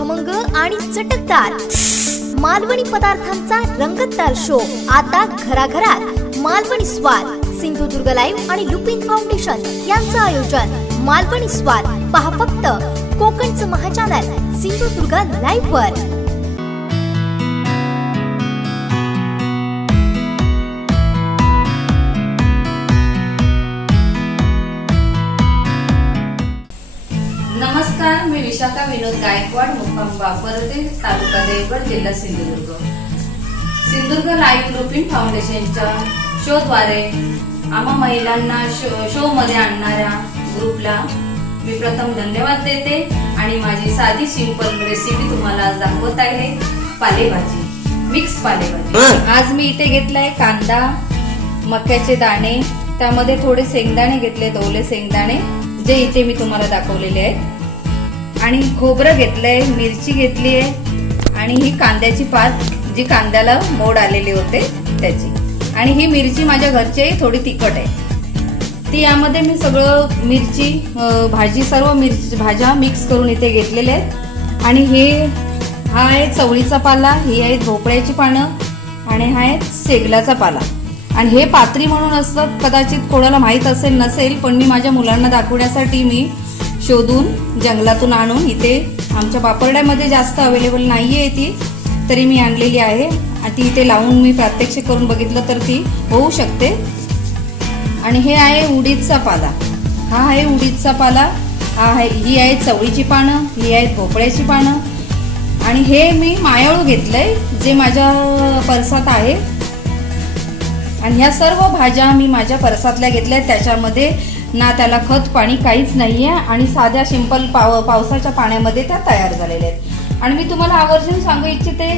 खमंग आणि चटकदार मालवणी पदार्थांचा रंगतदार शो आता घराघरात। मालवणी स्वाद सिंधुदुर्ग लाईव्ह आणि लुपिन फाउंडेशन यांचं आयोजन। मालवणी स्वाद पहा फक्त कोकणचं महाचॅनल सिंधुदुर्ग लाईव्ह वर। नमस्कार, मी विशाखा विनोद गायकवाड, मुक्काम वापरते, तालुका देवगड, जिल्हा सिंधुदुर्ग। सिंधुदुर्ग लाईव्ह लुपिन फाउंडेशनच्या शोद्वारे आम्हा महिलांना शो मध्ये आणणाऱ्या ग्रुपला मी प्रथम धन्यवाद देते आणि माझी साधी सिंपल रेसिपी तुम्हाला आज दाखवत आहे। पालेभाजी, मिक्स पालेभाजी। आज मी इथे घेतलाय कांदा, मक्याचे दाणे, त्यामध्ये थोडे शेंगदाणे घेतले, ओले शेंगदाणे जे इथे मी तुम्हाला दाखवलेले आहेत, आणि खोबरं घेतलंय, मिरची घेतली आहे, आणि ही कांद्याची पात जी कांद्याला मोड आलेले होते त्याची, आणि ही मिरची माझ्या घरची आहे, थोडी तिखट आहे ती। यामध्ये मी सगळं मिरची भाजी सर्व मिरची भाज्या मिक्स करून इथे घेतलेले आहेत। आणि हा आहे चवळीचा पाला, ही आहे भोपळ्याची पानं, आणि हा आहे शेगलाचा पाला। आणि हे पात्री म्हणून असतं, कदाचित कोणाला माहीत असेल नसेल, पण मी माझ्या मुलांना दाखवण्यासाठी मी शोधून जंगलातून आणून इथे आमच्या पापरड्यामध्ये जास्त अवेलेबल नाहीये ती, तरी मी आणलेली आहे। ती इथे लावून मी प्रात्यक्षिक करून बघितलं तर ती होऊ शकते। आणि हे आहे उडीदचा पाला, हा आहे उडीदचा पाला, ही आहे चवळीची पानं, ही आहेत भोपळ्याची पानं, आणि हे मी मायाळू घेतलंय जे माझ्या परसात आहे। आणि ह्या सर्व भाज्या मी माझ्या परसातल्या घेतल्या, त्याच्यामध्ये ना त्याला खत पाणी काहीच नाहीये, आणि साध्या सिंपल पावसाच्या पाण्यामध्ये त्या तयार झालेल्या आहेत। आणि मी तुम्हाला आवर्जून सांगू इच्छिते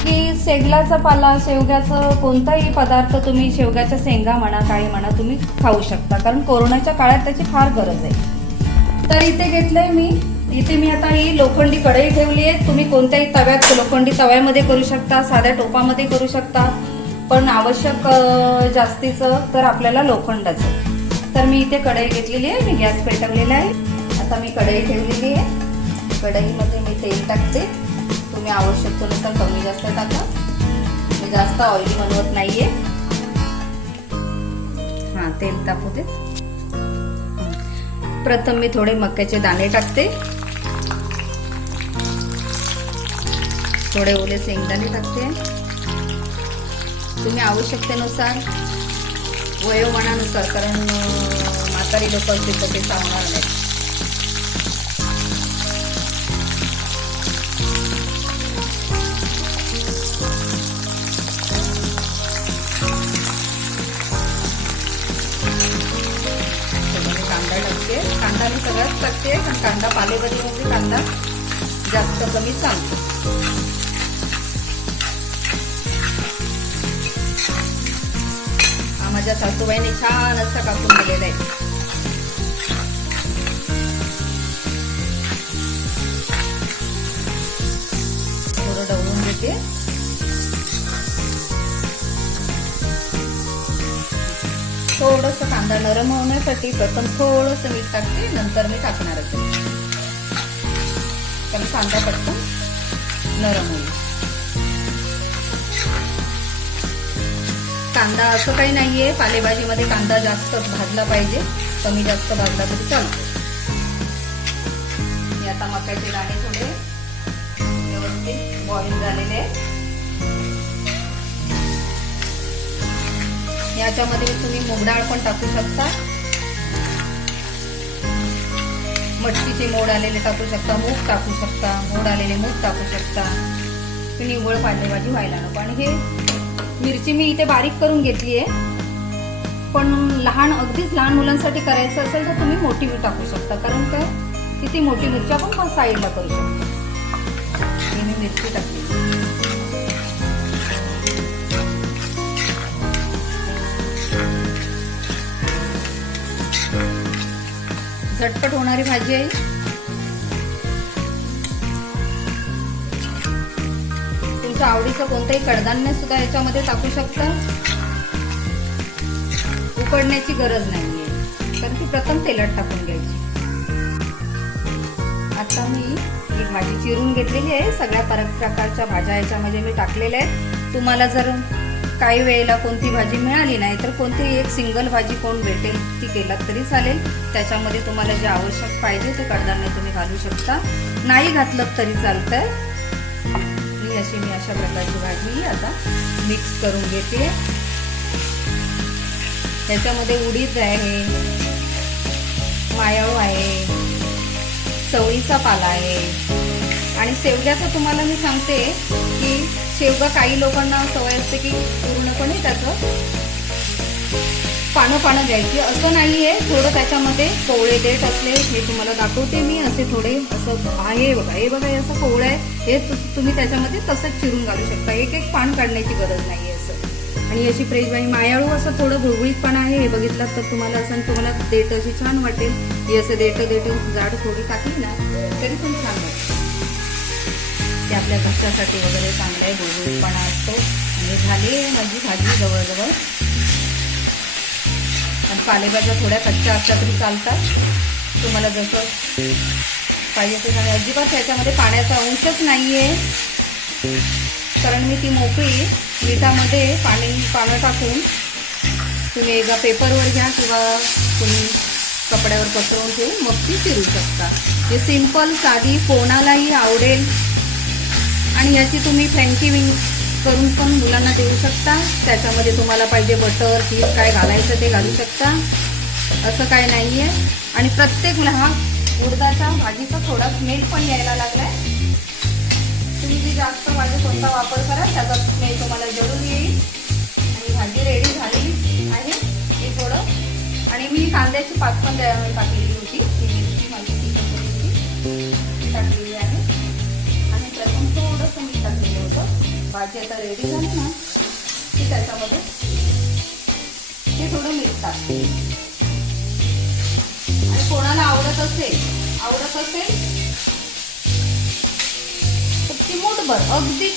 की शेगलाचा पाला, शेवग्याचं कोणताही पदार्थ तुम्ही, शेवग्याच्या शेंगा म्हणा, काही म्हणा, तुम्ही खाऊ शकता, कारण कोरोनाच्या काळात त्याची फार गरज आहे। तर इथे घेतलंय इथे मी आता ही लोखंडी कढई ठेवली आहे। तुम्ही कोणत्याही तव्यात, लोखंडी तव्यामध्ये करू शकता, साध्या टोपामध्ये करू शकता, पण आवश्यक जास्तीचं तर आपल्याला लोखंडाचं। तर मी इथे कढई घेतलेली आहे, मी गॅस पेटवलेला आहे। आता मी कढई ठेवलेली आहे, कढईमध्ये मी तेल टाकते, तुम्ही आवश्यकतेनुसार कमी जास्त टाका, मी जास्त ऑइली बनवत नाहीये। तेल टाकू दे। प्रथम मी थोडे मक्याचे दाणे टाकते, थोडे ओले शेंगदाणे टाकते, तुम्ही आवश्यकतेनुसार, वयोमानानुसार, कारण म्हातारी लोक असतील तर ते चावणार नाही। कांदा टाकते, कांदा मी सगळ्यात टाकते, पण कांदा पालेभाजीमध्ये कांदा जास्त कमी चालतो। माझ्या सासूबाईने छान असं कापून दिलेलं आहे। थोडं ढवळून घेते, थोडंसं कांदा नरम होण्यासाठी प्रथम थोडंसं मीठ टाकते, नंतर मी टाकणार आहे, कारण कांदा पटकन नरम होईल। कांदा असं काही नाहीये, पालेभाजीमध्ये कांदा जास्त भाजला पाहिजे, कमी जास्त भाजला तरी चालतो। मी आता मक्याचे दाणे थोडे व्यवस्थित बॉईल झालेले आहेत, याच्यामध्ये तुम्ही मूग डाळ पण टाकू शकता, मटकीचे मोड आलेले टाकू शकता, मूग टाकू शकता, मोड आलेले मूग टाकू शकता, निव्वळ पालेभाजी व्हायला नको। आणि हे मिरची मी इथे बारीक करून घेतली आहे, पण अगदीच लहान मुलांसाठी करायचं असेल तर तुम्ही मोठी मी टाकू शकता, कारण काय किती मोठी मिरची आपण साईडला करू शकतो। मी मिरची टाकली, झटपट होणारी भाजी आहे। आवडीचं कोणतंही कडधान्य सुद्धा याच्यामध्ये टाकू शकता, उकडण्याची गरज नाहीये, तर ती प्रथम तेलात टाकून घ्यायची। आता मी ही भाजी चिरून घेतलेली आहे. सगळ्या प्रकारच्या भाज्या याच्यामध्ये मी टाकलेल्या आहेत. तुम्हाला जर काही वेळेला कोणती भाजी मिळाली नाही तर कोणतीही एक सिंगल भाजी कोण भेटेल ती केलात तरी चालेल. त्याच्यामध्ये तुम्हाला जे आवश्यक पाहिजे ते कडधान्य तुम्ही घालू शकता. नाही घातलं तरी चालतंय. मी अशा प्रकारची भाजी आता मिक्स करून घेते. याच्यामध्ये उडीद आहे, मायाळू आहे, चवळीचा पाला आहे आणि शेवग्याचं तुम्हाला मी सांगते की शेवगा काही लोकांना सवय असते की पूर्णपणे त्याचं पानं घ्यायची, असं नाहीये. थोडं त्याच्यामध्ये कोवळे देठ असले हे तुम्हाला दाखवते मी. असे थोडे असं आहे बघा, हे बघा, हे असं कोवळं आहे, हे तुम्ही त्याच्यामध्ये तसंच चिरून घालू शकता. एक पान काढण्याची गरज नाहीये असं. आणि अशी फ्रेश भाजी मायाळू असं थोडं गुळगुळीतपणा आहे. हे बघितलं तर तुम्हाला असं तुम्हाला देठ अशी छान वाटेल. ही असं देठ जाड थोडी टाकली ना तरी पण छान वाटेल. ते आपल्या घशासाठी वगैरे चांगलं आहे, गुळगुळीतपणा असतो. आणि झाली माझी भाजी जवळजवळ. आणि पालेभाज्या थोड्या कच्च्या असल्या तरी चालतात, तुम्हाला जसं पाहिजे तसं. आणि अजिबात ह्याच्यामध्ये पाण्याचा अंशच नाही आहे, कारण मी ती मोकळी मिठामध्ये पानं टाकून तुम्ही एका पेपरवर घ्या किंवा तुम्ही कपड्यावर पसरवून ठेवून मग ती चिरू शकता. हे सिंपल साधी कोणालाही आवडेल. आणि याची तुम्ही फ्रँकी विंग करून पण मुलांना देऊ शकता. त्याच्यामध्ये तुम्हाला पाहिजे बटर चीज काय घालायचं ते घालू शकता, असं काय नाही आहे. आणि प्रत्येक लहान उडदाच्या भाजीचा थोडा स्मेल पण यायला लागलाय. तुम्ही जी जास्त भाजीचा वापर कराल त्याचा स्मेल तुम्हाला जरूर येईल. आणि भाजी रेडी झालेली आहे. हे थोडं आणि मी कांद्याची पात पण टाकलेली होती, ती मिरची माझी ती टाकलेली आहे. आणि त्यातून थोडंसं मीठ टाकलेलं होतं. भाजी आता रेडी झाली ना की त्याच्यामध्ये हे थोडं मीठ टाकते. आणि कोणाला आवडत असेल तर चिमूटभर, अगदी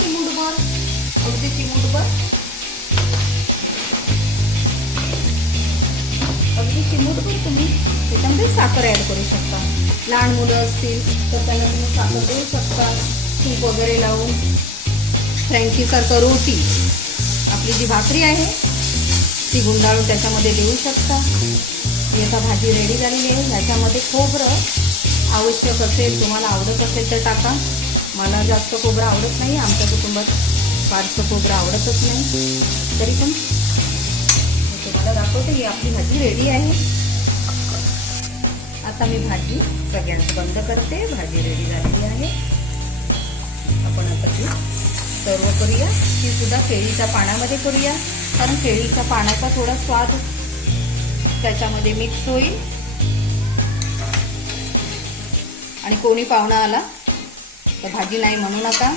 चिमूटभर तुम्ही त्याच्यामध्ये साखर ऍड करू शकता. लहान मुलं असतील तर त्यांना तुम्ही साखर देऊ शकता. तूप वगैरे लावून फ्रँकीसारखं रोटी आपली जी भाकरी आहे ती गुंडाळून त्याच्यामध्ये देऊ शकता. ही आता भाजी रेडी झालेली आहे. ह्याच्यामध्ये खोबरं आवश्यक असेल, तुम्हाला आवडत असेल तर टाका. मला जास्त खोबरं आवडत नाही, आमच्या कुटुंबात फारसं खोबरं आवडतच नाही. तरी पण तुम्हाला दाखवते ही आपली भाजी रेडी आहे. आता मी भाजी सगळ्यांचं बंद करते. भाजी रेडी झालेली आहे. आपण आता ती सर्व करूया. ती सुद्धा केळीच्या पाण्यामध्ये करूया, कारण केळीच्या पाण्याचा थोडा स्वाद त्याच्यामध्ये मिक्स होईल. आणि कोणी पाहुणा आला तर भाजी नाही म्हणू नका,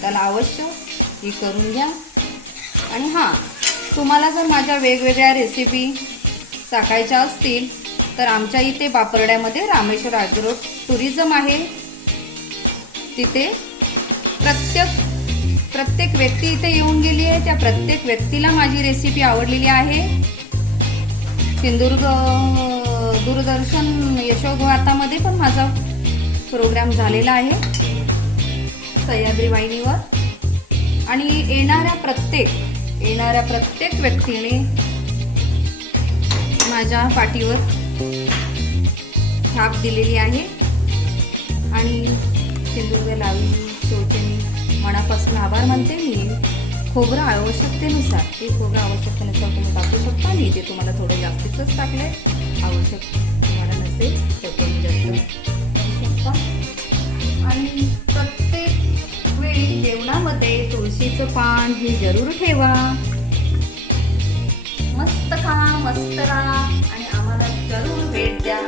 त्याला अवश्य ही करून घ्या. आणि हां, तुम्हाला जर माझ्या वेगवेगळ्या रेसिपी टाकायच्या असतील तर आमच्या इथे बापरड्यामध्ये रामेश्वर ॲग्रो टुरिझम आहे. तिथे प्रत्येक व्यक्ती इथे येऊन गेली आहे. त्या प्रत्येक व्यक्तीला माझी रेसिपी आवडलेली आहे. सिंधुदुर्ग दूरदर्शन यशोगाथामध्ये पण माझा प्रोग्राम झालेला आहे सह्याद्री वाहिनीवर. आणि येणाऱ्या प्रत्येक व्यक्तीने माझ्या पाठीवर छाप दिलेली आहे. आणि सिंधुदुर्ग लाईव्ह शोचे मी मनापासून आभार मानते. मी खोबरं आवश्यकतेनुसार तुम्ही टाकू शकता. मी ते तुम्हाला थोडं जास्तीच टाकलंय. आवश्यक तुम्हाला नसेल तर तुम्ही जास्त टाकू शकता. आणि प्रत्येक वेळी जेवणामध्ये तुळशीचं पान हे जरूर ठेवा. मस्त खा, मस्त राहा आणि आम्हाला जरूर भेट द्या.